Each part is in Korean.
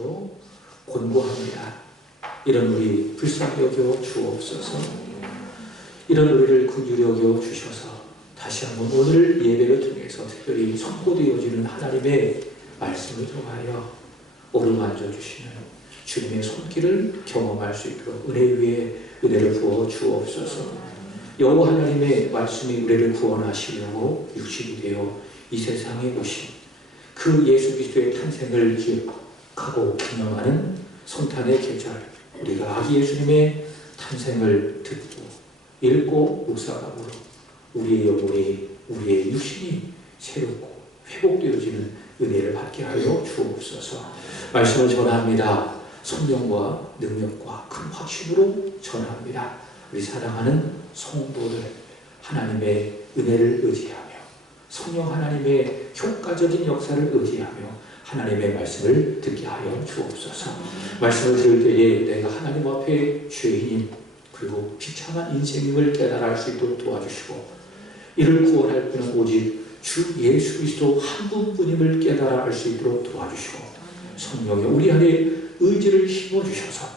말씀으로 권고합니다. 이런 우리 불쌍히 여겨 주옵소서. 이런 우리를 긍휼히 여겨 주셔서 다시 한번 오늘 예배를 통해서 특별히 선포되어지는 하나님의 말씀을 통하여 오르만져 주시는 주님의 손길을 경험할 수 있도록 은혜 위에 은혜를 부어 주옵소서. 여호와 하나님의 말씀이 우리를 구원하시려고 육신이 되어 이 세상에 오신 그 예수 그리스도의 탄생을 기억하고 기념하는 성탄의 계절, 우리가 아기 예수님의 탄생을 듣고 읽고 묵상함으로 우리의 영혼이, 우리의 육신이 새롭고 회복되어지는 은혜를 받게 하여 주옵소서. 말씀을 전합니다. 성령과 능력과 큰 확신으로 전합니다. 우리 사랑하는 성도들, 하나님의 은혜를 의지하며 성령 하나님의 효과적인 역사를 의지하며 하나님의 말씀을 듣게 하여 주옵소서. 말씀을 들을 때에 내가 하나님 앞에 죄인임 그리고 비참한 인생임을 깨달아 알 수 있도록 도와주시고, 이를 구원할 분은 오직 주 예수 그리스도 한 분뿐임을 깨달아 알 수 있도록 도와주시고, 성령의 우리 안에 의지를 심어주셔서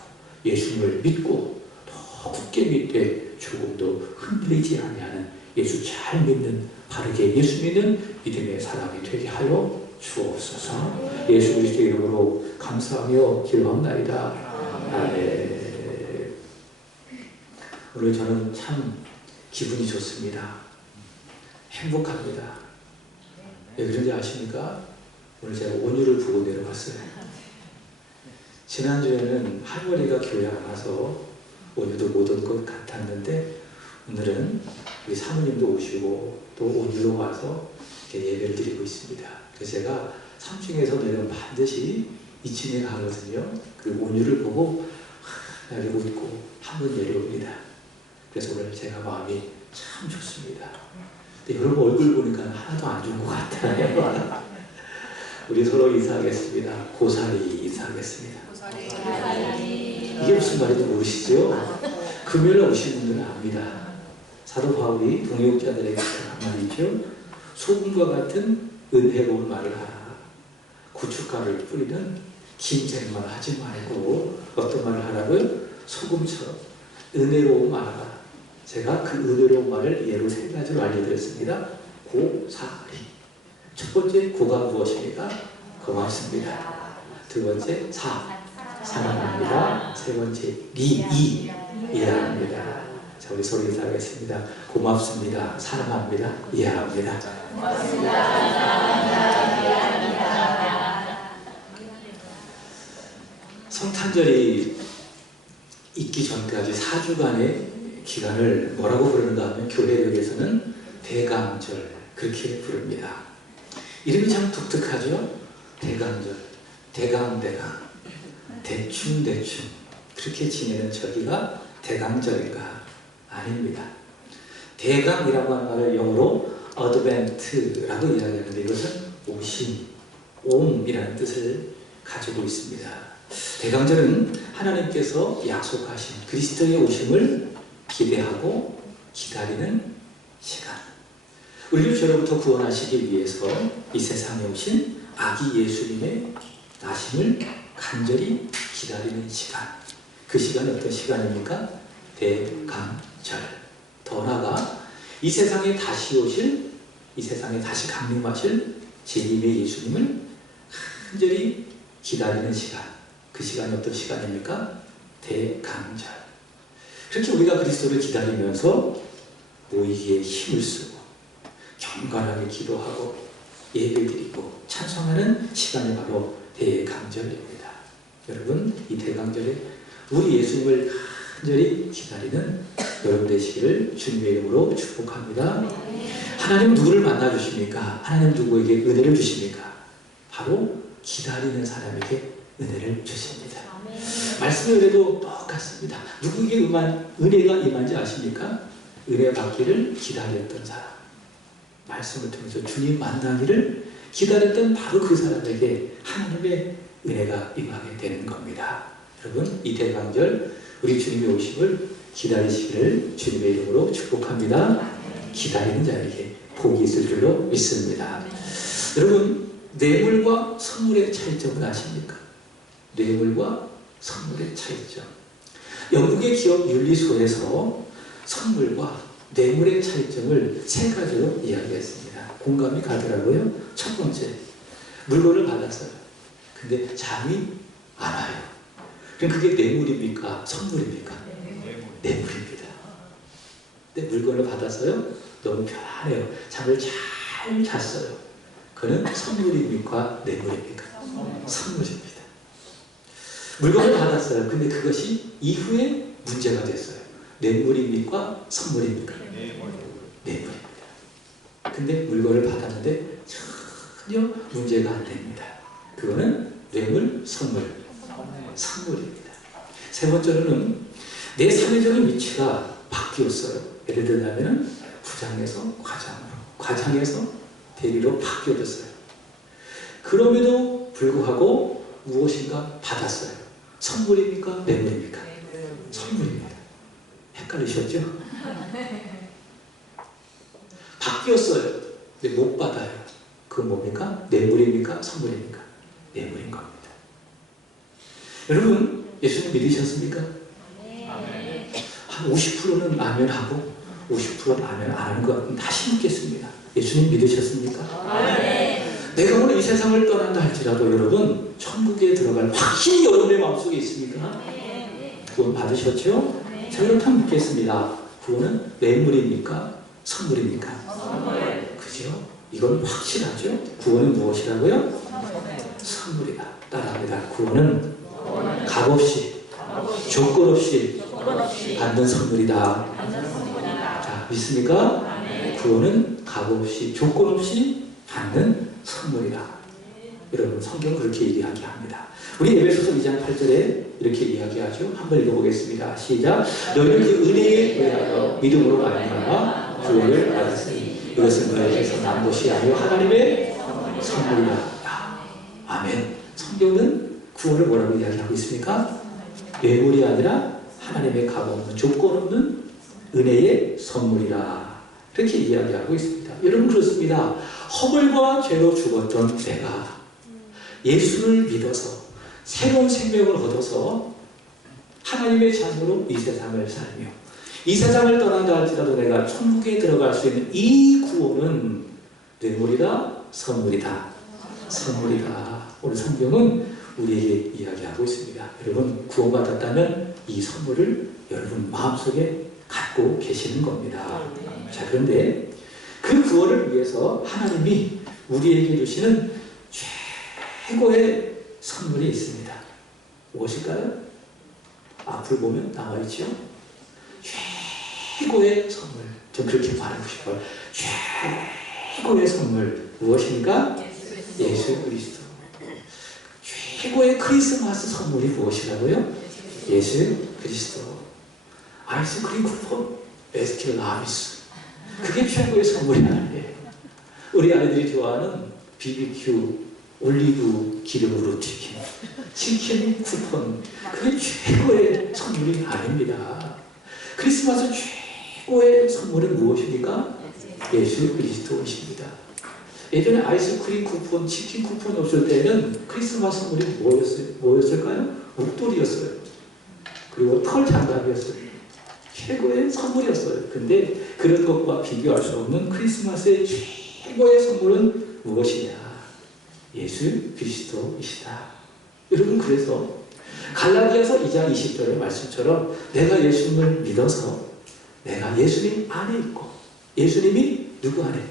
예수님을 믿고 더 굳게 믿되 조금도 흔들리지 아니하는 예수 잘 믿는, 바르게 예수 믿는 믿음의 사람이 되게 하여 주옵소서. 예수 그리스도의 이름으로 감사하며 기도합나이다. 아멘. 오늘 저는 참 기분이 좋습니다. 행복합니다. 왜 그런지 아십니까? 오늘 제가 온유를 보고 내려왔어요. 지난주에는 할머니가 교회 안 와서 온유도 못 온 것 같았는데, 오늘은 우리 사모님도 오시고 또 온유로 와서 이렇게 예배를 드리고 있습니다. 그래서 제가 3층에서 내려면 반드시 2층에 가거든요. 그 온유를 보고 나를 웃고 한번 내려옵니다. 그래서 오늘 제가 마음이 참 좋습니다. 근데 여러분 얼굴 보니까 하나도 안 좋은 것 같아요. 우리 서로 인사하겠습니다. 고사리 인사하겠습니다. 이게 무슨 말인지 모르시죠? 금요일에 오신 분들은 압니다. 사도 바울이 동역자들에게 한 말이 있죠. 소금과 같은 은혜로운 말을 하라. 고춧가루를 뿌리는 김쟁만 하지 말고 어떤 말을 하라고요? 소금처럼 은혜로운 말하라. 제가 그 은혜로운 말을 예로 3가지로 알려드렸습니다. 고사리. 첫 번째 고가 무엇입니까? 고맙습니다. 두 번째 사랑합니다. 세 번째 이해합니다. 자, 우리 서로 인사하겠습니다. 고맙습니다. 사랑합니다. 이해합니다. 성탄절이 있기 전까지 4주간의 기간을 뭐라고 부르는가 하면 교회력에서는 대강절, 그렇게 부릅니다. 이름이 참 독특하죠? 대강절, 대강, 대충 그렇게 지내는 절기가 대강절인가? 아닙니다. 대강이라고 하는 말을 영어로 어드벤트라고 이야기하는데, 이것은 오심, 옴이라는 뜻을 가지고 있습니다. 대강절은 하나님께서 약속하신 그리스도의 오심을 기대하고 기다리는 시간, 우리를 죄로부터 구원하시기 위해서 이 세상에 오신 아기 예수님의 나심을 간절히 기다리는 시간, 그 시간이 어떤 시간입니까? 대강절. 더 나아가 이 세상에 다시 오실, 이 세상에 다시 강림하실 주님의 예수님을 간절히 기다리는 시간, 그 시간이 어떤 시간입니까? 대강절. 그렇게 우리가 그리스도를 기다리면서 모이기에 힘을 쓰고 경건하게 기도하고 예배드리고 찬송하는 시간이 바로 대강절입니다. 여러분, 이 대강절에 우리 예수님을 간절히 기다리는 여러분 되시기를 주님의 이름으로 축복합니다. 하나님 누구를 만나주십니까? 하나님 누구에게 은혜를 주십니까? 바로 기다리는 사람에게 은혜를 주십니다. 말씀의 은혜도 똑같습니다. 누구에게 은혜가 임한지 아십니까? 은혜 받기를 기다렸던 사람, 말씀을 통해서 주님 만나기를 기다렸던 바로 그 사람에게 하나님의 은혜가 임하게 되는 겁니다. 여러분, 이 대강절 우리 주님의 오심을 기다리시기를 주님의 이름으로 축복합니다. 기다리는 자에게 복이 있을 줄로 믿습니다. 여러분, 뇌물과 선물의 차이점을 아십니까? 뇌물과 선물의 차이점. 영국의 기업 윤리소에서 선물과 뇌물의 차이점을 세 가지로 이야기했습니다. 공감이 가더라고요. 첫 번째, 물건을 받았어요. 근데 잠이 안 와요. 그럼 그게 뇌물입니까? 선물입니까? 뇌물입니다. 근데 물건을 받았어요. 너무 편해요. 잠을 잘 잤어요. 그는 선물입니까? 뇌물입니까? 선물입니다. 물건을 받았어요. 근데 그것이 이후에 문제가 됐어요. 뇌물입니까? 선물입니까? 뇌물입니다. 근데 물건을 받았는데 전혀 문제가 안 됩니다. 그거는 뇌물, 선물입니다. 세 번째로는 내 사회적인 위치가 바뀌었어요. 예를 들자면 부장에서 과장으로, 과장에서 대리로 바뀌어졌어요. 그럼에도 불구하고 무엇인가 받았어요. 선물입니까? 뇌물입니까? 선물입니다. 헷갈리셨죠? 바뀌었어요. 근데 못 받아요. 그건 뭡니까? 뇌물입니까? 선물입니까? 뇌물인 겁니다. 여러분, 예수님 믿으셨습니까? 한 50%는 아멘하고 50%는 아멘 안 하는 것 같으면 다시 묻겠습니다. 예수님 믿으셨습니까? 내가 오늘 이 세상을 떠난다 할지라도 여러분 천국에 들어갈 확신이 여러분의 마음속에 있습니까? 구원 받으셨죠? 자, 그렇다면 묻겠습니다. 구원은 뇌물입니까? 선물입니까? 그죠? 이건 확실하죠? 구원은 무엇이라고요? 선물이다. 따라합니다. 구원은 값없이, 조건 없이 받는 선물이다. 자, 믿습니까? 구원은 값없이, 조건 없이 받는 선물이다. 여러분, 성경 그렇게 이야기합니다. 우리 에베소서 2장 8절에 이렇게 이야기하죠. 한번 읽어보겠습니다. 시작. 너희는 그 은혜에 의하여 믿음으로 말미암아 구원을 받았으니 이것은 너희에게서 난 것이 아니요 하나님의 선물이다. 아멘. 성경은 구원을 뭐라고 이야기하고 있습니까? 뇌물이 아니라 하나님의 값없는 조건 없는 은혜의 선물이라. 이렇게 이야기하고 있습니다. 여러분 그렇습니다. 허물과 죄로 죽었던 내가 예수를 믿어서 새로운 생명을 얻어서 하나님의 자녀로 이 세상을 살며 이 세상을 떠난다 할지라도 내가 천국에 들어갈 수 있는 이 구원은 뇌물이다, 선물이다. 선물이다. 오늘 성경은 우리에게 이야기하고 있습니다. 여러분 구원받았다면 이 선물을 여러분 마음속에 갖고 계시는 겁니다. 자, 그런데 그 구원을 위해서 하나님이 우리에게 주시는 최고의 선물이 있습니다. 무엇일까요? 앞을 보면 나와 있죠. 최고의 선물. 전 그렇게 말하고 싶어요. 최고의 선물 무엇입니까? 예수 그리스도. 최고의 크리스마스 선물이 무엇이라고요? 예수 그리스도. 아이스크림 쿠폰, 에스킬 라비스. 그게 최고의 선물이 아니에요. 우리 아이들이 좋아하는 BBQ, 올리브 기름으로 치킨 쿠폰. 그게 최고의 선물이 아닙니다. 크리스마스 최고의 선물은 무엇입니까? 예수 그리스도이십니다. 예전에 아이스크림 쿠폰, 치킨 쿠폰이 없을 때는 크리스마스 선물이 뭐였을까요? 목도리였어요. 그리고 털 장갑이었어요. 최고의 선물이었어요. 근데 그런 것과 비교할 수 없는 크리스마스의 최고의 선물은 무엇이냐? 예수 그리스도이시다. 여러분 그래서 갈라디아서 2장 20절의 말씀처럼 내가 예수님을 믿어서 내가 예수님 안에 있고 예수님이 누구 안에?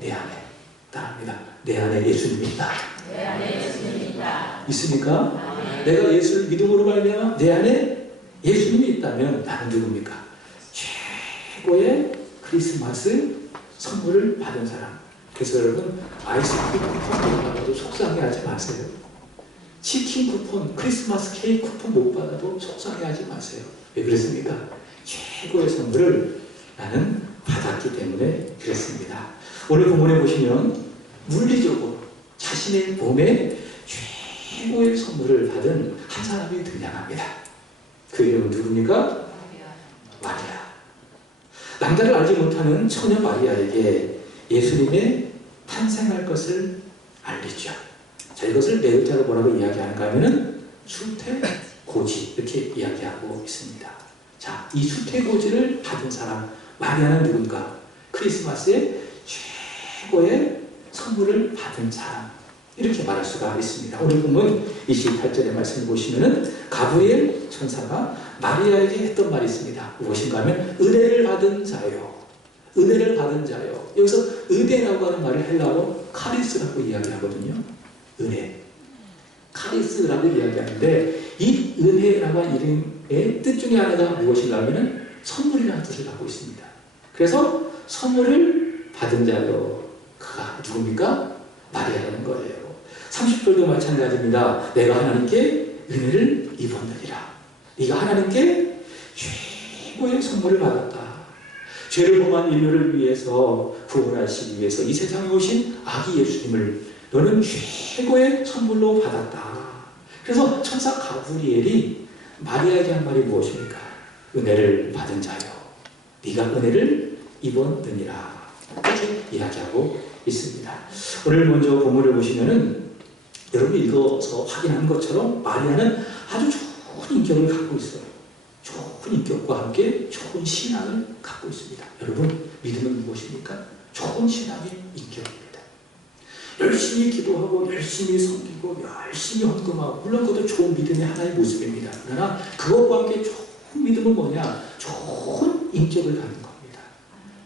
내 안에. 따라합니다. 내 안에 예수님이 있다. 내 안에 예수님이 있다. 있습니까? 내가 예수를 믿음으로 말미암아 내 안에 예수님이 있다면 나는 누굽니까? 최고의 크리스마스 선물을 받은 사람. 그래서 여러분 아이스크림 쿠폰 못 받아도 속상해하지 마세요. 치킨 쿠폰, 크리스마스 케이크 쿠폰 못 받아도 속상해하지 마세요. 왜 그랬습니까? 최고의 선물을 나는 받았기 때문에 그랬습니다. 오늘 본문에 보시면 물리적으로 자신의 몸에 최고의 선물을 받은 한 사람이 등장합니다. 그 이름은 누굽니까? 마리아. 남자를 알지 못하는 처녀 마리아에게 예수님의 탄생할 것을 알리죠. 자, 이것을 네 글자로 뭐라고 이야기하는가 하면은 수태고지 이렇게 이야기하고 있습니다. 자, 이 수태고지를 받은 사람 마리아는 누군가? 크리스마스에 최고의 선물을 받은 사람 이렇게 말할 수가 있습니다. 오늘 보면 28절의 말씀을 보시면은 가브리엘 천사가 마리아에게 했던 말이 있습니다. 무엇인가 하면 은혜를 받은 자요. 은혜를 받은 자요. 여기서 은혜라고 하는 말을 헬라어로 카리스라고 이야기하거든요. 은혜. 카리스라고 이야기하는데 이 은혜라고 하는 이름의 뜻 중에 하나가 무엇인가 하면 선물이라는 뜻을 갖고 있습니다. 그래서 선물을 받은 자요. 그가 누굽니까? 마리아라는 거예요. 30절도 마찬가지입니다. 내가 하나님께 은혜를 입었느니라. 네가 하나님께 최고의 선물을 받았다. 죄를 범한 인류를 위해서 구원하시기 위해서 이 세상에 오신 아기 예수님을 너는 최고의 선물로 받았다. 그래서 천사 가브리엘이 마리아에게 한 말이 무엇입니까? 은혜를 받은 자요. 네가 은혜를 입었느니라. 이렇게 이야기하고 있습니다. 오늘 먼저 본문을 보시면은 여러분 읽어서 확인한 것처럼 마리아는 아주 좋은 인격을 갖고 있어요. 좋은 인격과 함께 좋은 신앙을 갖고 있습니다. 여러분 믿음은 무엇입니까? 좋은 신앙의 인격입니다. 열심히 기도하고 열심히 섬기고 열심히 헌금하고 물론 그것도 좋은 믿음의 하나의 모습입니다. 그러나 그것과 함께 좋은 믿음은 뭐냐? 좋은 인격을 갖는 겁니다.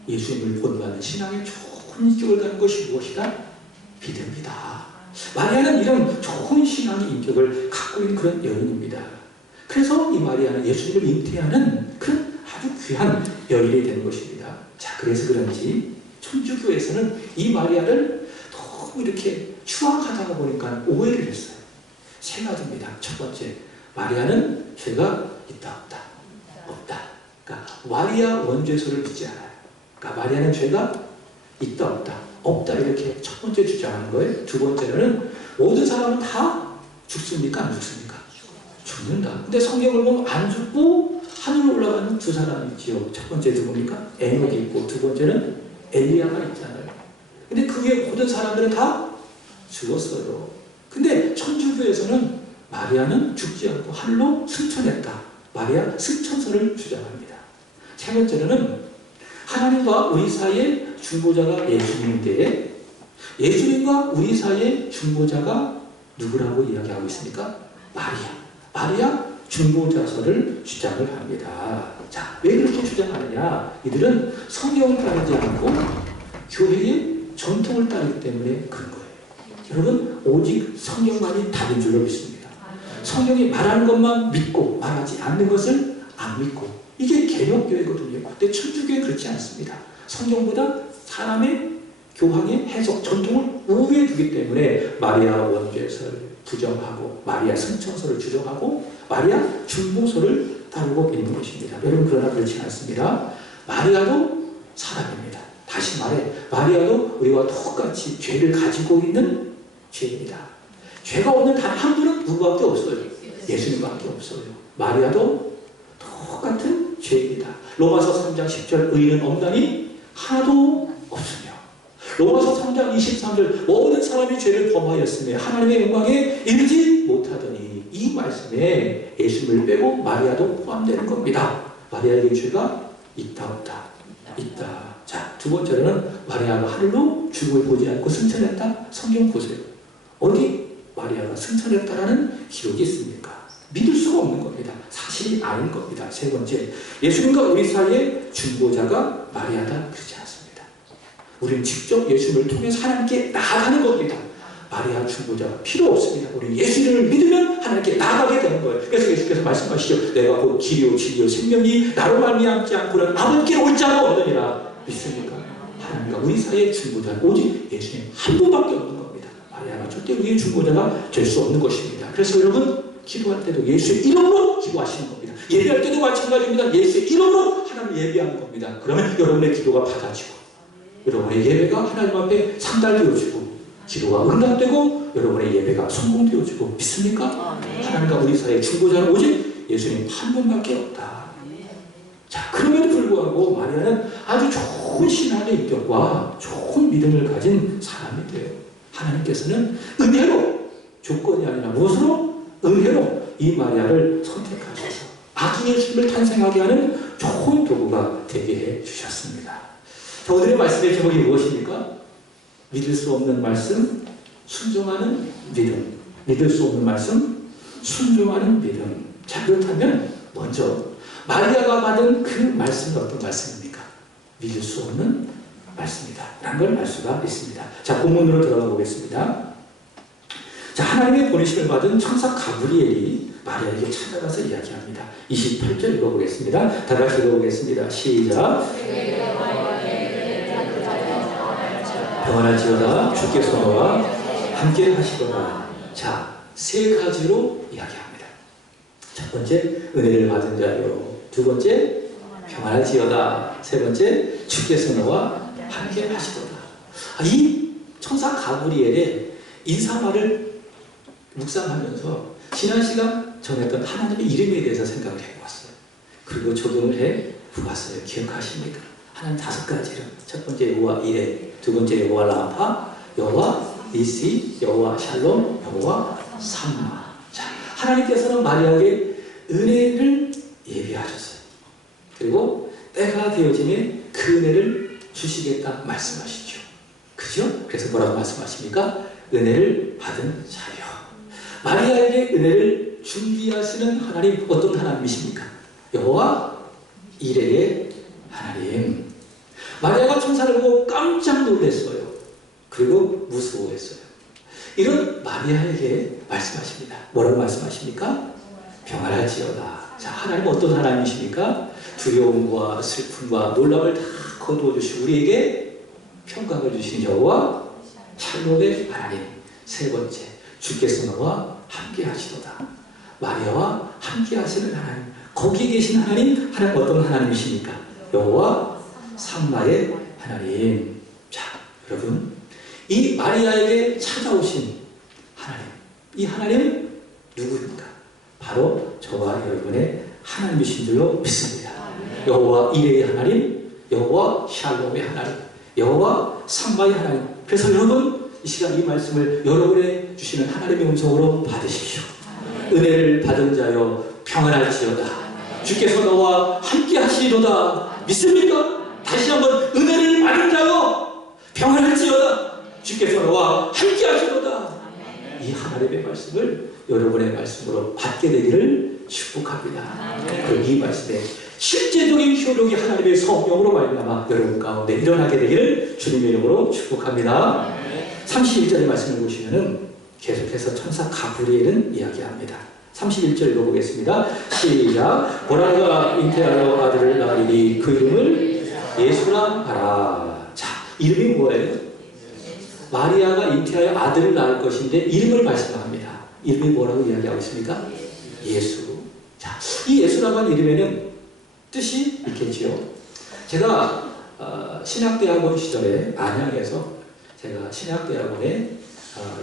예수님을 본받는 신앙의 좋은 인격을 갖는 것이 무엇이다? 믿음이다. 마리아는 이런 좋은 신앙의 인격을 갖고 있는 그런 여인입니다. 그래서 이 마리아는 예수님을 잉태하는 그런 아주 귀한 여인이 되는 것입니다. 자, 그래서 그런지 천주교에서는 이 마리아를 너무 이렇게 추앙하다 보니까 오해를 했어요. 세 가지입니다. 첫 번째, 마리아는 죄가 있다 없다? 없다. 그러니까 마리아 원죄소를 믿지 않아요. 그러니까 마리아는 죄가 있다 없다? 없다. 이렇게 첫 번째 주장하는 거예요. 두 번째는 모든 사람은 다 죽습니까? 안 죽습니까? 죽는다. 근데 성경을 보면 안 죽고 하늘로 올라가는 두 사람이 있지요. 첫 번째 누굽니까? 에녹이 있고 두 번째는 엘리야가 있잖아요. 근데 그 위에 모든 사람들은 다 죽었어요. 근데 천주교에서는 마리아는 죽지 않고 하늘로 승천했다. 마리아 승천설을 주장합니다. 세 번째로는 하나님과 우리 사이의 중보자가 예수님인데 예수님과 우리 사이의 중보자가 누구라고 이야기하고 있습니까? 마리아 중보자설을 주장을 합니다. 자, 왜 그렇게 주장하느냐? 이들은 성경을 따르지 않고 교회의 전통을 따르기 때문에 그런 거예요. 여러분, 오직 성경만이 답인 줄로 믿습니다. 성경이 말하는 것만 믿고 말하지 않는 것을 안 믿고 이게 개혁교회거든요. 근데 천주교회 그렇지 않습니다. 성경보다 사람의 교황의 해석, 전통을 우위에 두기 때문에 마리아 원죄설 부정하고 마리아 승천설을 주장하고 마리아 중보설을 따르고 있는 것입니다. 여러분 그러나 그렇지 않습니다. 마리아도 사람입니다. 다시 말해 마리아도 우리와 똑같이 죄를 가지고 있는 죄입니다. 죄가 없는 단 한 분은 누구밖에 없어요. 예수님밖에 없어요. 마리아도 똑같은 죄입니다. 로마서 3장 10절 의인은 없나니 하나도 없으며 로마서 3장 23절 모든 사람이 죄를 범하였으며 하나님의 영광에 이르지 못하더니 이 말씀에 예수님을 빼고 마리아도 포함되는 겁니다. 마리아에게 죄가 있다 없다? 있다. 자, 두 번째로는 마리아가 하늘로 죽음을 보지 않고 승천했다? 성경 보세요. 어디 마리아가 승천했다라는 기록이 있습니까? 믿을 수가 없는 겁니다. 사실이 아닌 겁니다. 세 번째, 예수님과 우리 사이에 중보자가 마리아다 그러지 않습니다. 우리는 직접 예수님을 통해서 하나님께 나아가는 겁니다. 마리아 중보자가 필요 없습니다. 우리는 예수님을 믿으면 하나님께 나아가게 되는 거예요. 그래서 예수께서 말씀하시죠. 내가 곧 길이요 진리요 생명이 나로 말미암지 않고는 아버지께 올 자가 없느니라. 믿습니까? 하나님과 우리 사이의 중보자는 오직 예수님 한 분밖에 없는 겁니다. 마리아가 절대 우리의 중보자가 될 수 없는 것입니다. 그래서 여러분 기도할 때도 예수의 이름으로 기도하시는 겁니다. 예배할 때도 마찬가지입니다. 예수의 이름으로 하나님을 예배하는 겁니다. 그러면 여러분의 기도가 받아지고 여러분의 예배가 하나님 앞에 상달되어지고 기도가 응답되고 여러분의 예배가 성공되어지고 믿습니까? 하나님과 우리 사이의 중보자는 오직 예수님 한 분밖에 없다. 자, 그럼에도 불구하고 마리아는 아주 좋은 신앙의 인격과 좋은 믿음을 가진 사람이 돼요. 하나님께서는 은혜로 조건이 아니라 무엇으로? 은혜로 이 마리아를 선택하셔서 아기 예수를 탄생하게 하는 좋은 도구가 되게 해 주셨습니다. 자, 오늘의 말씀의 제목이 무엇입니까? 믿을 수 없는 말씀, 순종하는 믿음. 믿을 수 없는 말씀, 순종하는 믿음. 자, 그렇다면 먼저 마리아가 받은 그 말씀은 어떤 말씀입니까? 믿을 수 없는 말씀이다 라는 걸 알 수가 있습니다. 자, 본문으로 들어가 보겠습니다. 자, 하나님의 보내심을 받은 천사 가브리엘이 마리아에게 찾아가서 이야기합니다. 28절 읽어보겠습니다. 다 같이 읽어보겠습니다. 시작. 평안할지어다 주께서 너와 함께 하시거나. 자, 세 가지로 이야기합니다. 첫 번째, 은혜를 받은 자요. 두 번째, 평안할지어다. 세 번째, 주께서 너와 함께 하시도다. 이 천사 가브리엘의 인사말을 묵상하면서 지난 시간 전했던 하나님의 이름에 대해서 생각을 해보았어요. 그리고 적용을 해보았어요. 기억하십니까? 하나님 5가지 이름. 첫 번째 여호와 이레, 두 번째 여호와 라파, 여호와 니시, 여호와 샬롬, 여호와 삼마. 자, 하나님께서는 마리아에게 은혜를 예비하셨어요. 그리고 때가 되어지면 그 은혜를 주시겠다 말씀하시죠. 그죠? 그래서 뭐라고 말씀하십니까? 은혜를 받은 자요. 마리아에게 은혜를 준비하시는 하나님, 어떤 하나님이십니까? 여호와 이레의 하나님. 마리아가 천사를 보고 깜짝 놀랐어요. 그리고 무서워했어요. 이런 마리아에게 말씀하십니다. 뭐라고 말씀하십니까? 평안할지어다. 자, 하나님은 어떤 하나님이십니까? 두려움과 슬픔과 놀람을 다 거두어 주시고 우리에게 평강을 주시는 여호와 샬롬의 하나님. 세 번째, 주께서 너와 함께 하시도다. 마리아와 함께 하시는 하나님. 거기 계신 하나님, 하나님 어떤 하나님이십니까? 여호와 삼마의 하나님. 자, 여러분, 이 마리아에게 찾아오신 하나님, 이 하나님은 누구입니까? 바로 저와 여러분의 하나님이신 줄로 믿습니다. 여호와 이레의 하나님, 여호와 샬롬의 하나님, 여호와 삼마의 하나님. 그래서 여러분, 이 시간 이 말씀을 여러분의 주시는 하나님의 음성으로 받으십시오. 은혜를 받은 자여 평안할지어다. 주께서 너와 함께 하시리로다. 믿습니까? 다시 한번, 은혜를 받은 자여 평안할지어다. 주께서 너와 함께 하시리로다. 이 하나님의 말씀을 여러분의 말씀으로 받게 되기를 축복합니다. 그리고 이 말씀에 실제적인 효력이 하나님의 성령으로 말미암아 여러분 가운데 일어나게 되기를 주님의 이름으로 축복합니다. 31절의 말씀을 보시면은 계속해서 천사 가브리엘은 이야기합니다. 31절 읽어보겠습니다. 시작. 보라가 잉태하여 아들을 낳으리니 그 이름을 예수라 하라. 자, 이름이 뭐예요? 마리아가 잉태하여 아들을 낳을 것인데 이름을 말씀합니다. 이름이 뭐라고 이야기하고 있습니까? 예수. 자, 이 예수라고 하는 이름에는 뜻이 있겠지요. 제가 신학대학원 시절에 안양에서 제가 신학대학원에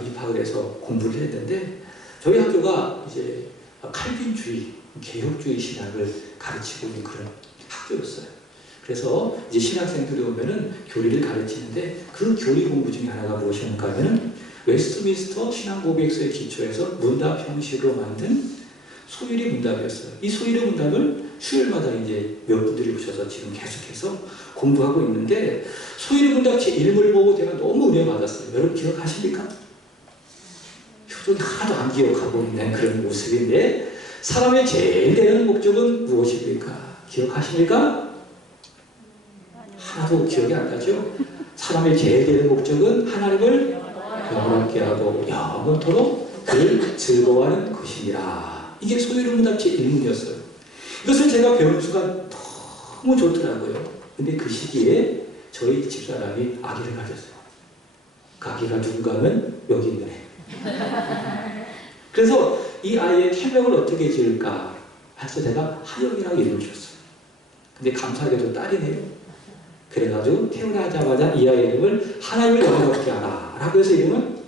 입학을 해서 공부를 했는데 저희 학교가 이제 칼빈주의, 개혁주의 신학을 가르치고 있는 그런 학교였어요. 그래서 이제 신학생들이 오면은 교리를 가르치는데 그 교리 공부 중에 하나가 무엇이었는가 하면은 웨스트민스터 신앙고백서에 기초해서 문답 형식으로 만든 소율의 문답이었어요. 이 소율의 문답을 수요일마다 이제 몇 분들이 오셔서 지금 계속해서 공부하고 있는데 소율의 문답 제 이름을 보고 제가 너무 은혜 받았어요. 여러분 기억하십니까? 표정이 하나도 안 기억하고 있는 그런 모습인데 사람의 제일 되는 목적은 무엇입니까? 기억하십니까? 하나도 기억이 안 나죠? 사람의 제일 되는 목적은 하나님을 영원케 하고 영원토록 그를 즐거워하는 것이니라. 이게 소율의 문답 제1문이었어요. 이것을 제가 배운 순간 너무 좋더라고요. 근데 그 시기에 저희 집사람이 아기를 가졌어요. 그 아기가 누군가 하면 여기 있는 애. 그래서 이 아이의 태명을 어떻게 지을까 해서 제가 하영이라고 이름을 지었어요. 근데 감사하게도 딸이네요. 그래가지고 태어나자마자 이 아이의 이름을 하나님을 영원하게 하라 라고 해서 이름은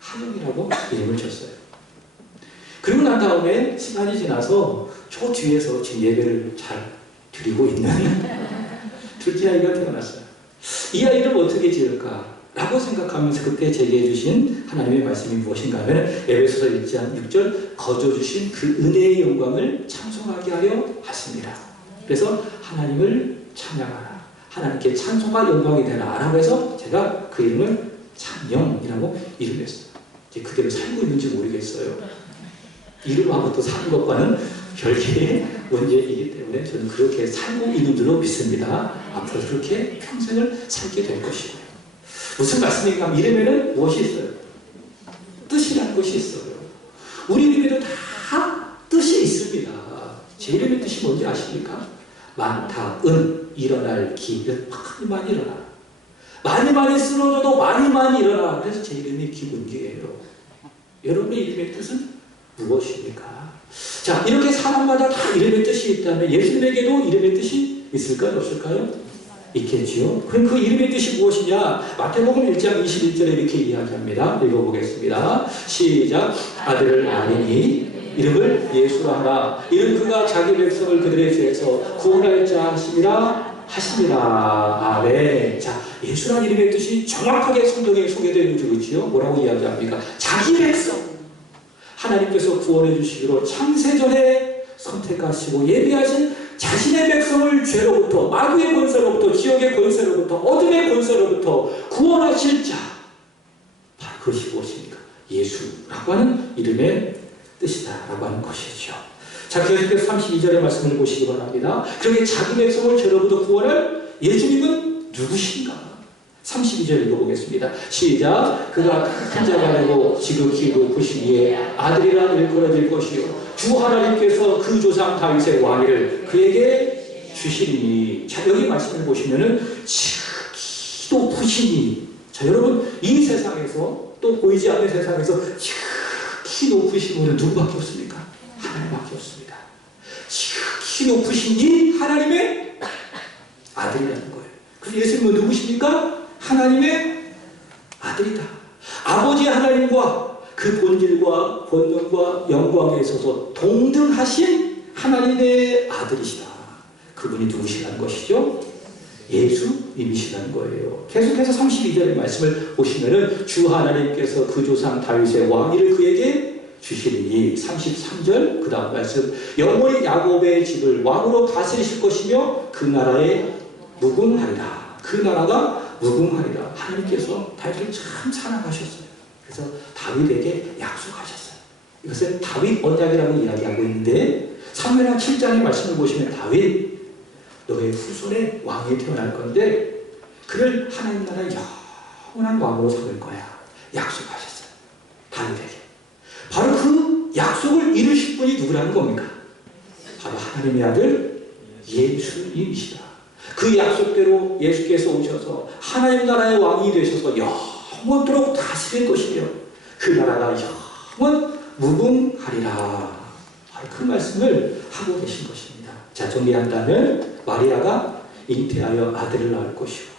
하영이라고 이름을 줬어요. 그리고 난 다음에 시간이 지나서 저 뒤에서 지금 예배를 잘 드리고 있는 둘째 아이가 태어났어요. 이 아이를 어떻게 지을까 라고 생각하면서 그때 제게 해주신 하나님의 말씀이 무엇인가 하면 에베소서 1장 6절 거저주신 그 은혜의 영광을 찬송하게 하려 하십니다. 그래서 하나님을 찬양하라. 하나님께 찬송과 영광이 되라 라고 해서 제가 그 이름을 찬영이라고 이름했어요. 그대로 살고 있는지 모르겠어요. 이름하고 또 사는 것과는 별개의 문제이기 때문에 저는 그렇게 살고 있는 줄로 믿습니다. 앞으로 그렇게 평생을 살게 될 것이고요. 무슨 말씀인가 하면 이름에는 무엇이 있어요? 뜻이라는 것이 있어요. 우리 이름에도 다 뜻이 있습니다. 제 이름의 뜻이 뭔지 아십니까? 많다, 일어날 기, 많이 일어나. 많이 쓰러져도 많이 일어나. 그래서 제 이름이 기분기예요. 여러분의 이름의 뜻은 무엇입니까? 자, 이렇게 사람마다 다 이름의 뜻이 있다면 예수님에게도 이름의 뜻이 있을까요? 없을까요? 있겠지요. 그럼 그 이름의 뜻이 무엇이냐? 마태복음 1장 21절에 이렇게 이야기합니다. 읽어보겠습니다. 시작. 아들을 낳으니 이름을 예수라 하라. 이는 그가 자기 백성을 그들의 죄에서 구원할 자 하심이라. 아멘. 자, 예수란 이름의 뜻이 정확하게 성경에 소개되어 있는 줄이지요. 뭐라고 이야기합니까? 자기 백성. 하나님께서 구원해 주시기로 창세전에 선택하시고 예비하신 자신의 백성을 죄로부터, 마귀의 권세로부터, 지옥의 권세로부터, 어둠의 권세로부터 구원하실 자. 바로 그것이 무엇입니까? 예수라고 하는 이름의 뜻이다라고 하는 것이죠. 자, 계속해서 32절의 말씀을 보시기 바랍니다. 그렇게 자기 백성을 죄로부터 구원할 예수님은 누구신가? 32절 읽어보겠습니다. 시작. 그가 큰 자가 되고 지극히 높으시기에 아들이라 일컬어질 것이요 주 하나님께서 그 조상 다윗의 왕위를 그에게 주시리니. 자, 여기 말씀을 보시면은 지극히 높으시니. 자, 여러분 이 세상에서 또 보이지 않는 세상에서 지극히 높으신 분은 누구밖에 없습니까? 하나님밖에 없습니다. 지극히 높으시니 하나님의 아들이라는 거예요. 그래서 예수님은 누구십니까? 하나님의 아들이다. 아버지 하나님과 그 본질과 권능과 영광에 있어서 동등하신 하나님의 아들이시다. 그분이 누구시라는 것이죠? 예수님이시라는 거예요. 계속해서 32절의 말씀을 보시면은 주 하나님께서 그 조상 다윗의 왕위를 그에게 주시리니. 33절 그 다음 말씀. 영원히 야곱의 집을 왕으로 다스리실 것이며 그 나라에 무궁하리라. 그 나라가 무궁하리라. 하나님께서 다윗을 참 사랑하셨어요. 그래서 다윗에게 약속하셨어요. 이것은 다윗 언약이라고 이야기하고 있는데 사무엘하 7장의 말씀을 보시면 다윗 너의 후손에 왕이 태어날 건데 그를 하나님 나라의 영원한 왕으로 삼을 거야. 약속하셨어요. 다윗에게. 바로 그 약속을 이루실 분이 누구라는 겁니까? 바로 하나님의 아들 예수님이시다. 그 약속대로 예수께서 오셔서 하나님 나라의 왕이 되셔서 영원토록 다스릴 것이며 그 나라가 영원 무궁하리라. 바로 그 말씀을 하고 계신 것입니다. 자, 정리한다면 마리아가 잉태하여 아들을 낳을 것이고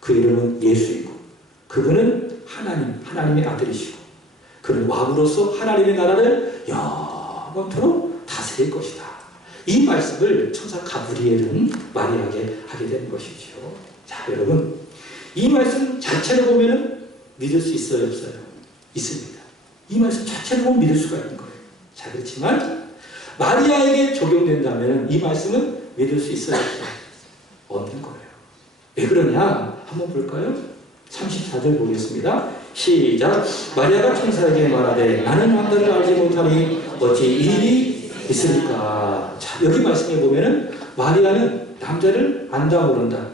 그 이름은 예수이고 그분은 하나님의 아들이시고 그는 왕으로서 하나님의 나라를 영원토록 다스릴 것이다. 이 말씀을 천사 가브리엘은 마리아에게 하게 된 것이죠. 자, 여러분 이 말씀 자체를 보면 믿을 수 있어요, 없어요? 있습니다. 이 말씀 자체를 보면 믿을 수가 있는 거예요. 자, 그렇지만 마리아에게 적용된다면 이 말씀은 믿을 수 있어요, 없어요? 없는 거예요. 왜 그러냐? 한번 볼까요? 34절 보겠습니다. 시작. 마리아가 천사에게 말하되 나는 남자를 알지 못하니 어찌 이 일이 있으니까. 자, 여기 말씀해 보면은 마리아는 남자를 안다 모른다?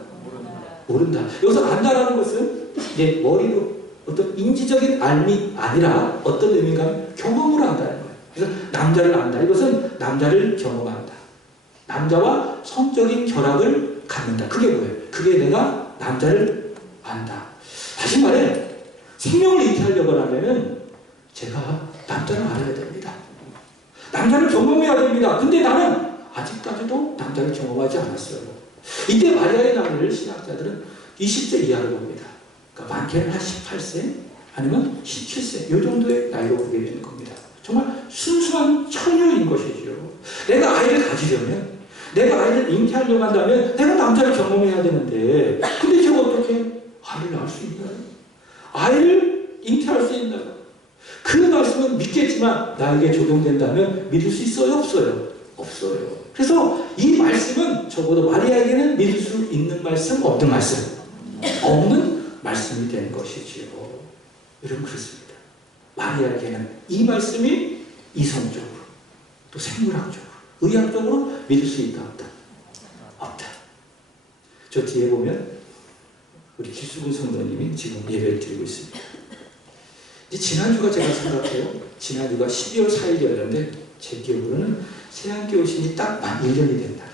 모른다. 여기서 안다라는 것은 이제 머리로 어떤 인지적인 알미 아니라 어떤 의미인가 하면 경험으로 안다는 거예요. 그래서 남자를 안다. 이것은 남자를 경험한다. 남자와 성적인 결합을 갖는다. 그게 뭐예요? 그게 내가 남자를 안다. 다시 말해 생명을 잉태하려고 하면은 제가 남자를 알아야 됩니다. 남자를 경험해야 됩니다. 근데 나는 아직까지도 남자를 경험하지 않았어요. 이때 마리아의 나이를 신학자들은 20세 이하로 봅니다. 그러니까 많게는 한 18세 아니면 17세 이 정도의 나이로 보게 되는 겁니다. 정말 순수한 처녀인 것이죠. 내가 아이를 가지려면 내가 아이를 잉태하려고 한다면 내가 남자를 경험해야 되는데 근데 제가 어떻게 아이를 낳을 수 있나요? 아이를 잉태할 수 있나? 그 말씀은 믿겠지만 나에게 적용된다면 믿을 수 있어요? 없어요? 없어요. 그래서 이 말씀은 적어도 마리아에게는 믿을 수 있는 말씀, 없는 말씀, 없는 말씀이 되는 것이지요. 여러분 그렇습니다. 마리아에게는 이 말씀이 이성적으로 또 생물학적으로 의학적으로 믿을 수 있다 없다? 없다. 저 뒤에 보면 우리 길수근 성도님이 지금 예배를 드리고 있습니다. 이제 지난주가 제가 생각해요. 지난주가 12월 4일이었는데 제 기억으로는 새한교 오신이 딱 1년이 된 날이에요.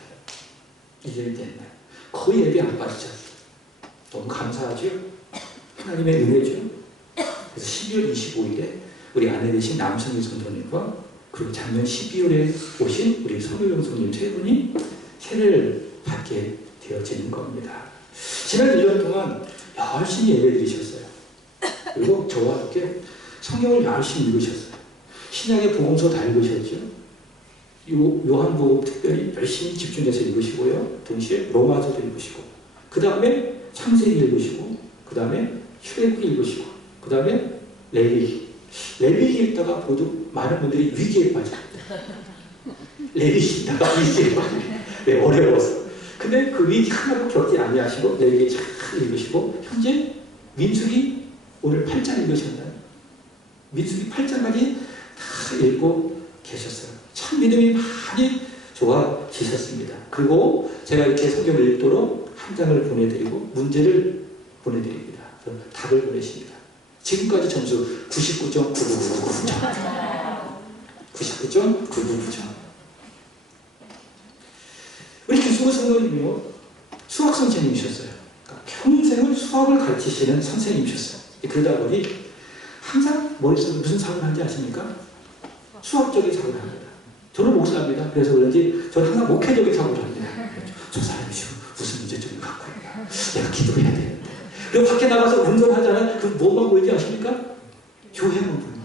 1년이 된 날. 거의 예배 안 빠지셨어요. 너무 감사하죠? 하나님의 은혜죠? 그래서 12월 25일에 우리 아내 되신 남성희 성도님과 그리고 작년 12월에 오신 우리 서교영 성도님 세 분이 세례를 받게 되어지는 겁니다. 지난 1년 동안 열심히 예배 드리셨어요. 그리고 저와 함께 성경을 열심히 읽으셨어요. 신약의 복음서 다 읽으셨죠? 요한복음 특별히 열심히 집중해서 읽으시고요. 동시에 로마서도 읽으시고 그 다음에 창세기 읽으시고 그 다음에 출애굽기 읽으시고 그 다음에 레위기 읽다가 모두 많은 분들이 위기에 빠집니다. 레위기 읽다가 위기에 빠집니다. 네, 어려워서. 근데 그 위기 하나도 겪지 아니하시고 레위기 잘 읽으시고 현재 민수기 오늘 8장 읽으셨나요? 민수기 8장까지 다 읽고 계셨어요. 참 믿음이 많이 좋아지셨습니다. 그리고 제가 이렇게 성경을 읽도록 한 장을 보내드리고 문제를 보내드립니다. 그럼 답을 보내십니다. 지금까지 점수 99.9999점. 99.999점. 우리 김수호 성도님이요. 수학 선생님이셨어요. 그러니까 평생을 수학을 가르치시는 선생님이셨어요. 그러다 보니 항상 머릿속에 무슨 사고를 하는지 아십니까? 수학적인 사고를 합니다. 저는 목사입니다. 그래서 그런지 저는 항상 목회적인 사고를 합니다. 저 사람이 지금 무슨 문제점을 갖고 있나? 내가 기도해야 되는데. 그리고 밖에 나가서 운전하잖아요. 그럼 뭐만 보이지 아십니까? 교회만 보입니다.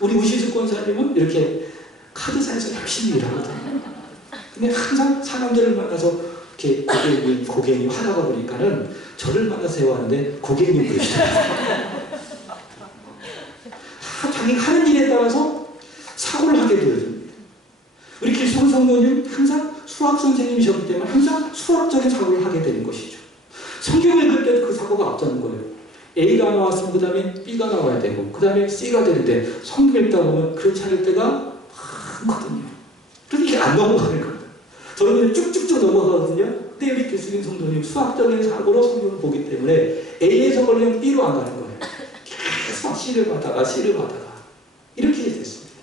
우리 우시수 권사님은 이렇게 카드사에서 열심히 일하거든요. 근데 항상 사람들을 만나서 이렇게 고객님 하다가 보니까는 저를 만나서 대화하는데 고객님 그러시더라고요. 자기가 하는 일에 따라서 사고를 하게 되어집니다. 우리 길수근 성도님 항상 수학 선생님이셨기 때문에 항상 수학적인 사고를 하게 되는 것이죠. 성경을 읽을 때도 그 사고가 앞서는 거예요. A가 나왔으면 그 다음에 B가 나와야 되고 그 다음에 C가 되는데 성경 읽다 보면 그렇지 않을 때가 많거든요. 그래서 이게 안 넘어가는 겁니다. 저는 그냥 쭉쭉쭉 넘어가거든요. 근데 우리 길수근 성도님 수학적인 사고로 성경을 보기 때문에 A에서 걸리면 B로 안 가는 거예요. 계속 C를 받다가 이렇게 됐습니다.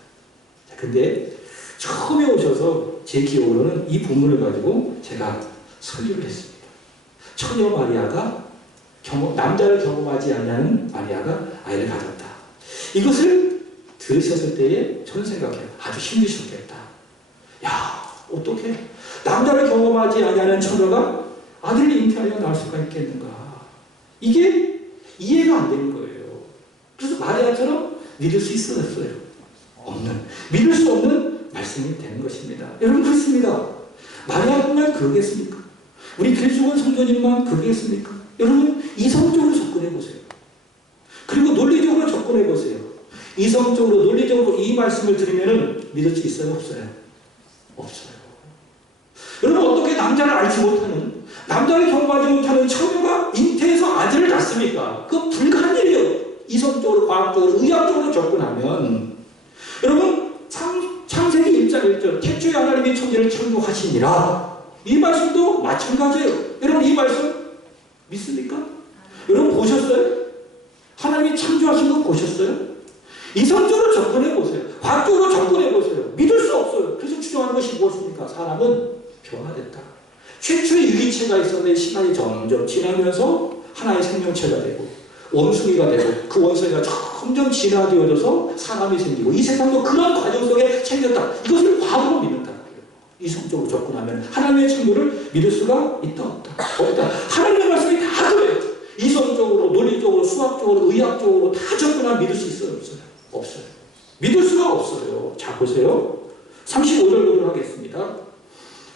자, 근데 처음에 오셔서 제 기억으로는 이 본문을 가지고 제가 설교를 했습니다. 처녀 마리아가 남자를 경험하지 않는 마리아가 아이를 가졌다. 이것을 들으셨을 때에 저는 생각해요. 아주 힘드셨겠다. 야, 어떻게 남자를 경험하지 않는 처녀가 아들을 잉태하려 낳을 수가 있겠는가. 이게 이해가 안 되는 거예요. 그래서 마리아처럼 믿을 수 있었어요? 없는. 믿을 수 없는 말씀이 되는 것입니다. 여러분 그렇습니다. 마리아뿐만 그러겠습니까? 우리 길수근 성도님만 그러겠습니까? 여러분 이성적으로 접근해보세요. 그리고 논리적으로 접근해보세요. 이성적으로 논리적으로 이 말씀을 들으면 믿을 수 있어요? 없어요? 없어요. 여러분 어떻게 남자를 알지 못하는 남자를 경험하지 못하는 처녀가 잉태해서 아들을 낳습니까? 그거 불가한 일이에요. 이성적으로, 과학적으로, 의학적으로 접근하면 여러분 창세기 1장 1절 태초에 하나님이 천지를 창조하시니라 이 말씀도 마찬가지예요. 여러분 이 말씀 믿습니까? 여러분 보셨어요? 하나님이 창조하신 거 보셨어요? 이성적으로 접근해보세요. 과학적으로 접근해보세요. 믿을 수 없어요. 그래서 추정하는 것이 무엇입니까? 사람은 변화됐다. 최초의 유기체가 있었는데 시간이 점점 지나면서 하나의 생명체가 되고 원숭이가 되고 그 원숭이가 점점 진화되어져서 사람이 생기고 이 세상도 그런 과정 속에 생겼다. 이것을 과학으로 믿는다. 이성적으로 접근하면 하나님의 친구를 믿을 수가 있다 없다? 없다. 하나님의 말씀이 다 그래요. 이성적으로, 논리적으로, 수학적으로, 의학적으로 다 접근하면 믿을 수 있어요? 없어요? 없어요. 믿을 수가 없어요. 자 보세요. 35절 보도록 하겠습니다.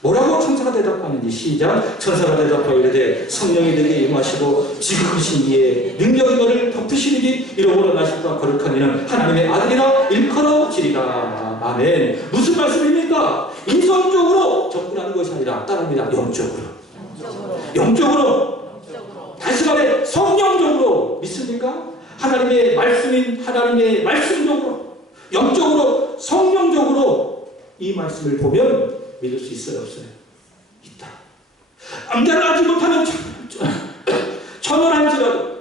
뭐라고 천사가 대답하는지 시작. 천사가 대답하여 이르되 성령이 내게 임하시고 지극하신 이의 능력이 너를 덮으시리니 이러므로 나실과 거룩한 이는 하나님의 아들이라 일컬어지리라. 아멘. 무슨 말씀입니까? 인성적으로 접근하는 것이 아니라 따릅니다. 영적으로. 영적으로. 다시 말해 성령적으로 믿습니까? 하나님의 말씀인 하나님의 말씀적으로 영적으로 성령적으로 이 말씀을 보면 믿을 수 있어요? 없어요? 있다. 남자를 알지 못하는 처녀랄지라도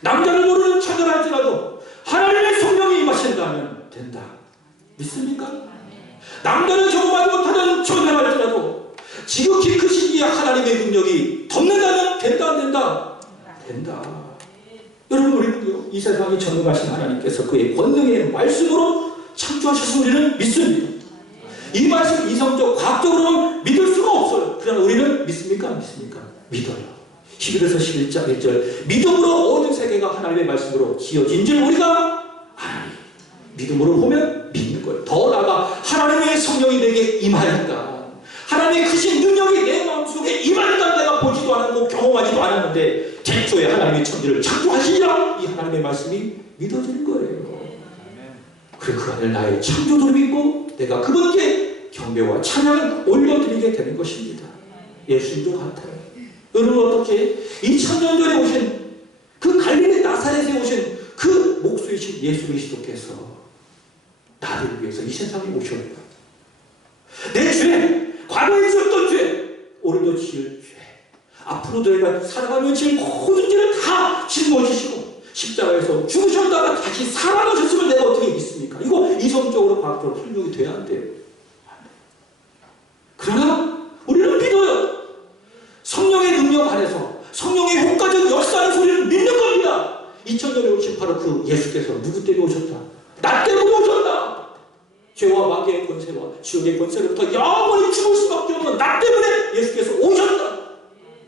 남자를 모르는 처녀랄지라도 하나님의 성령이 임하신다면 된다. 믿습니까? 남자를 경험하지 못하는 처녀랄지라도 지극히 크신 이 하나님의 능력이 덮는다면 된다 안 된다? 된다. 여러분 우리는요 이 세상에 전능하신 하나님께서 그의 권능의 말씀으로 창조하셔서 우리는 믿습니다. 이 말씀 이성적 과학적으로는 믿을 수가 없어요. 그러나 우리는 믿습니까? 안 믿습니까? 믿어요. 히브리서 11장 1절 믿음으로 온 세계가 하나님의 말씀으로 지어진 줄 우리가 아니 믿음으로 보면 믿는 거예요. 더 나아가 하나님의 성령이 내게 임하니까 하나님의 크신 능력이 내 마음속에 임하니까 내가 보지도 않았고 경험하지도 않았는데 태초에 하나님의 천지를 창조하시리라 이 하나님의 말씀이 믿어지는 거예요. 그래 그 안에 나의 창조주를 믿고 내가 그분께 경배와 찬양을 올려드리게 되는 것입니다. 예수님도 같아요. 여러분 어떻게 2000년 전에 오신 그 갈릴리 나사렛에 오신 그 목수이신 예수 그리스도께서 나를 위해서 이 세상에 오셨다. 내 죄, 과거에 지었던 죄, 오늘도 지을 죄, 앞으로도 내가 살아가면 지을 모든 죄를 다 짊어지시고 십자가에서 죽으셨다가 다시 살아나셨으면 내가 어떻게 믿습니까? 이거 이성적으로 과학적으로 설명이 돼야 안 돼요. 그러나 우리는 믿어요. 성령의 능력 안에서 성령의 효과적 역사하는 소리를 믿는 겁니다. 2000년에 오신 바로 그 예수께서 누구 때문에 오셨다? 나 때문에 오셨다. 죄와 마귀의 권세와 지옥의 권세로부터 영원히 죽을 수밖에 없는 나 때문에 예수께서 오셨다.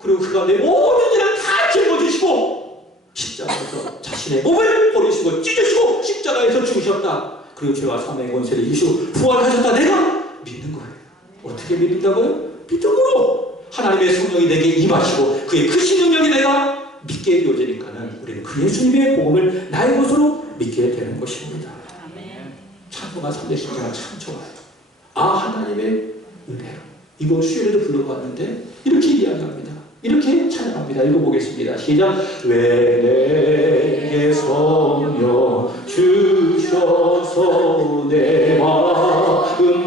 그리고 그가 내 모든 죄를 다 짊어지시고 십자가에서 자신의 몸을 버리시고 찢으시고 십자가에서 죽으셨다. 그리고 죄와 사망의 권세를 이기시고 부활하셨다. 내가 믿는 거예요. 어떻게 믿는다고요? 믿음으로 하나님의 성령이 내게 임하시고 그의 크신 능력이 내가 믿게 되어지니까는 우리는 그 예수님의 복음을 나의 것으로 믿게 되는 것입니다. 찬송가 310개가 참 좋아요. 아 하나님의 은혜로. 이번 수요일에도 불러봤는데 이렇게 이야기합니다. 이렇게 찬양합니다. 읽어보겠습니다. 시작. 왜 내게 성령 주셔서 내 마음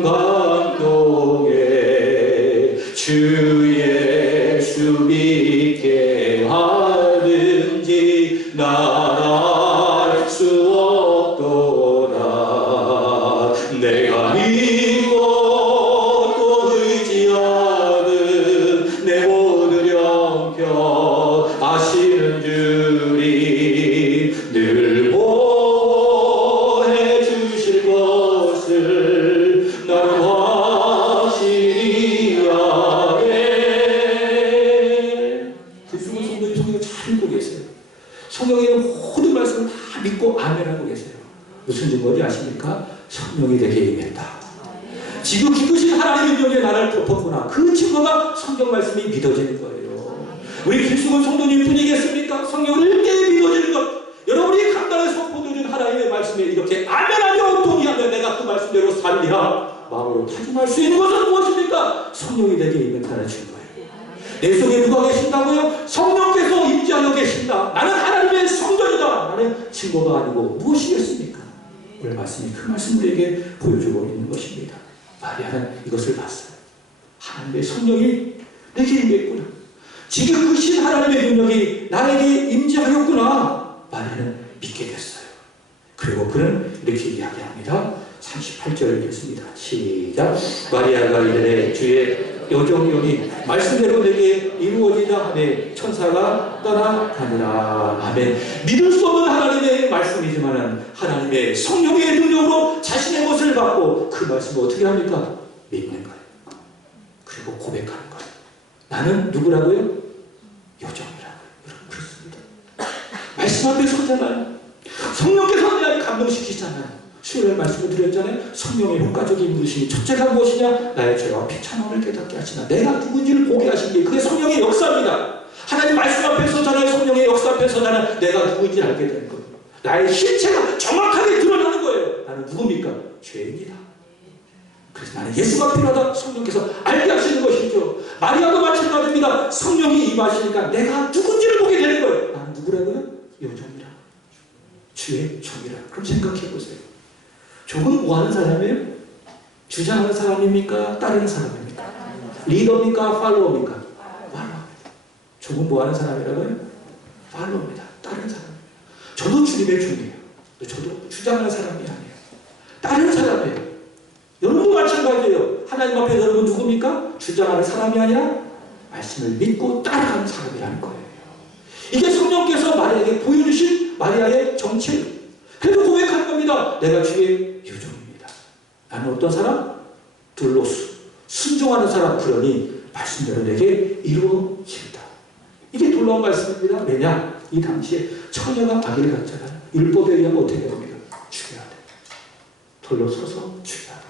감동해 주 예수 믿게 하든지 날 수 없도다. 내가 믿고 또 의지하는 내 모든 영평 아시는 줄이 늘 보해 주실 것을 나는 확실히 아네. 그리스도 성도님 성경 잘 읽고 계세요. 성경의 모든 말씀을 다 믿고 아멘하고 계세요. 무슨 증거인지 아십니까? 성령이 내게 임했다. 지극히 크신 하나님의 능력이 나를 덮었구나. 그 증거가 성경 말씀이 믿어지는 거예요. 우리 김수근 성도님 뿐이겠습니까? 성경을 읽게 믿어지는 것. 여러분이 간단히 선포되는 하나님의 말씀에 이렇게 아멘하며 동의하며 내가 그 말씀대로 살리라 마음으로 타진할 수 있는 것은 무엇입니까? 성령이 내게 임했다는 증거예요. 내 속에 누가 계신다고요? 성령께서 임재하여 계신다. 나는 하나님의 성전이다. 나는 증거가 아니고 무엇이겠습니까? 오늘 말씀이 그 말씀을 우리에게 보여주고 있는 것입니다. 마리아는 이것을 봤어요. 하나님의 성령이 내게 임했구나. 지금 크신 하나님의 능력이 나에게 임재하였구나. 마리아는 믿게 됐어요. 그리고 그는 이렇게 이야기합니다. 38절 읽겠습니다. 시작. 마리아가 이르되 주의 여정령이 말씀대로 내게 이루어지다 하매 천사가 떠나가니라. 아멘. 믿을 수 없는 하나님의 말씀이지만 하나님의 성령의 능력으로 자신의 것을 받고 그 말씀을 어떻게 합니까? 믿는 거예요. 그리고 고백하는 거예요. 나는 누구라고요? 여정이라고요. 여러분 그렇습니다. 말씀 앞에 서잖아요. 성령께서 나를 감동시키잖아요. 수요일 말씀을 드렸잖아요. 성령의 효과적인 분이시니 첫째가 무엇이냐? 나의 죄와 비참함을 깨닫게 하시나. 내가 누군지를 보게 하신 게 그게 성령의 역사입니다. 하나님 말씀 앞에 서잖아요. 성령의 역사 앞에 서잖아요. 내가 누구인지 알게 되는 거예요. 나의 실체가 정확하게 드러나는 거예요. 나는 누굽니까? 죄인이다. 그래서 나는 예수가 필요하다. 성령께서 알게 하시는 것이죠. 마리아도 마찬가지입니다. 성령이 임하시니까 내가 누군지를 보게 되는 거예요. 나는 누구라고요? 요정이라. 주의 종이라. 그럼 생각해 보세요. 종은 뭐 하는 사람이에요? 주장하는 사람입니까? 따르는 사람입니까? 리더입니까? 팔로우입니까? 팔로우입니다. 종은 뭐 하는 사람이라고요? 팔로우입니다. 따르는 사람. 저도 주님의 종이에요. 저도 주장하는 사람이 아니에요. 따르는 사람이에요. 여러분도 마찬가지예요. 하나님 앞에 여러분 누굽니까? 주장하는 사람이 아니라 말씀을 믿고 따라가는 사람이라는 거예요. 이게 성령께서 마리아에게 보여주신 마리아의 정체예요. 그래서 고백하는 겁니다. 내가 주의 요정입니다. 나는 어떤 사람? 둘로스. 순종하는 사람. 그러니 말씀대로 내게 이루어진다. 이게 놀라운 말씀입니다. 왜냐? 이 당시에 처녀가 아기를 갖잖아요. 율법에 의하면 어떻게 됩니까? 죽여야 돼. 돌로 서서 죽여야 돼.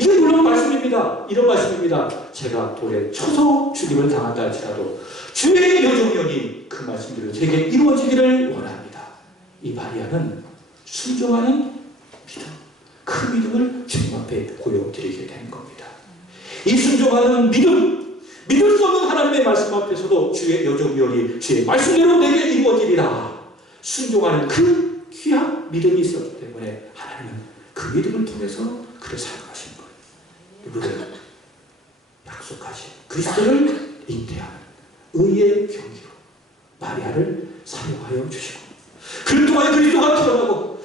이게 놀라운 말씀입니다. 이런 말씀입니다. 제가 돌에 쳐서 죽임을 당한다 할지라도 주의 여종이오니 그 말씀대로 제게 이루어지기를 원합니다. 이 마리아는 순종하는 믿음, 그 믿음을 주님 앞에 보여드리게 된 겁니다. 이 순종하는 믿음, 믿을 수 없는 하나님의 말씀 앞에서도 주의 여종이오니 주의 말씀대로 내게 이루어지리라. 순종하는 그 귀한 믿음이 있었기 때문에 하나님은 그 믿음을 통해서 그를 사용하신 거예요. 누구를 약속하신 그리스도를 잉태하는 의의 경기로 마리아를 사용하여 주시고 그를 통하여 그리스도가 드러나고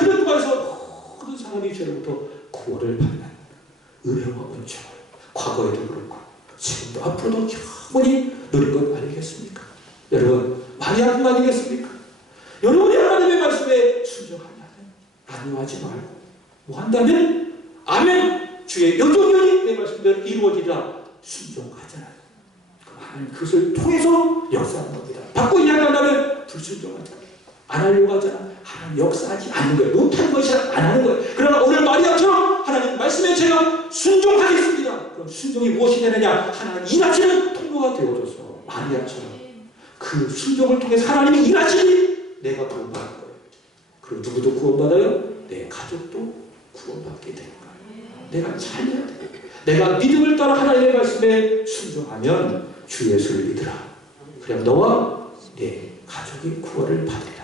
그를 통해서 모든 사람이 죄로부터 구원을 받는 은혜와 은총을 과거에도 그렇고 지금도 앞으로도 영원히 누릴 것 아니겠습니까? 여러분 마리아뿐 아니겠습니까? 여러분이 하나님의 말씀에 순종하면 안위하지 말고 뭐 한다면 아멘 주의 여종이오니 내 말씀대로 이루어지리라 순종하잖아요. 그럼 하나님 그것을 통해서 역사하는 겁니다. 받고 이야기한다면 불순종하잖아. 안 하려고 하잖아. 하나님 역사하지 않는 거예요. 못하는 것이 안 하는 거예요. 그러나 오늘 마리아처럼 하나님 말씀에 제가 순종하겠습니다. 그럼 순종이 무엇이 되느냐? 하나님 일하시는 통로가 되어줘서 마리아처럼 그 순종을 통해서 하나님이 일하시니 내가 구원받을 거예요. 그리고 누구도 구원받아요? 내 가족도 구원받게 되는 거예요. 내가 잘해야 돼. 내가 믿음을 따라 하나님의 말씀에 순종하면 주 예수를 믿으라. 그럼 너와 내 가족이 구원을 받으리라.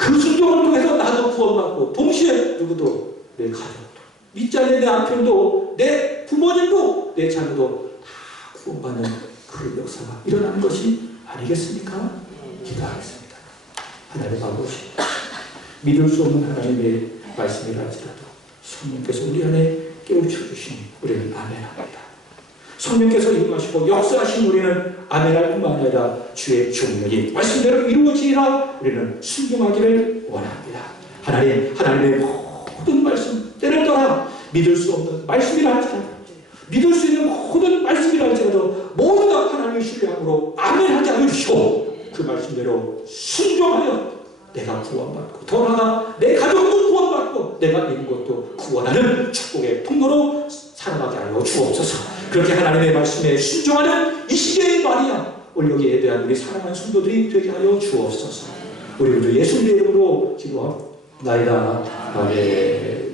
그 순종을 통해서 나도 구원받고 동시에 누구도 내 가족도 믿지 않는 내 남편도 내 부모님도 내 자녀도 다 구원받는 그 역사가 일어나는 것이 아니겠습니까? 기도하겠습니다. 하나님 아버지 믿을 수 없는 하나님의 말씀이라 할지라도 성령께서 우리 안에 깨우쳐 주시니 우리는 아멘합니다. 성령께서 임하시고 역사하신 우리는 아멘할 뿐만 아니라 주의 종면이 말씀대로 이루어지리라 우리는 순종하기를 원합니다. 하나님의 모든 말씀 때를 떠나 믿을 수 없는 말씀이라 할지라도 믿을 수 있는 모든 말씀이라 할지라도 모두 다 하나님의 신뢰함으로 아멘하게 하여 주시고 그 말씀대로 순종하여 내가 구원받고 더 나아가 내 가족도 구원받고 내가 있는 것도 구원하는 축복의 통로로 살아가게 하여 주옵소서. 그렇게 하나님의 말씀에 순종하는 이 시대의 마리아 오늘 여기 예배한 우리 사랑하는 성도들이 되게 하여 주옵소서. 우리 모두 예수님의 이름으로 기도하옵나이다. 아멘.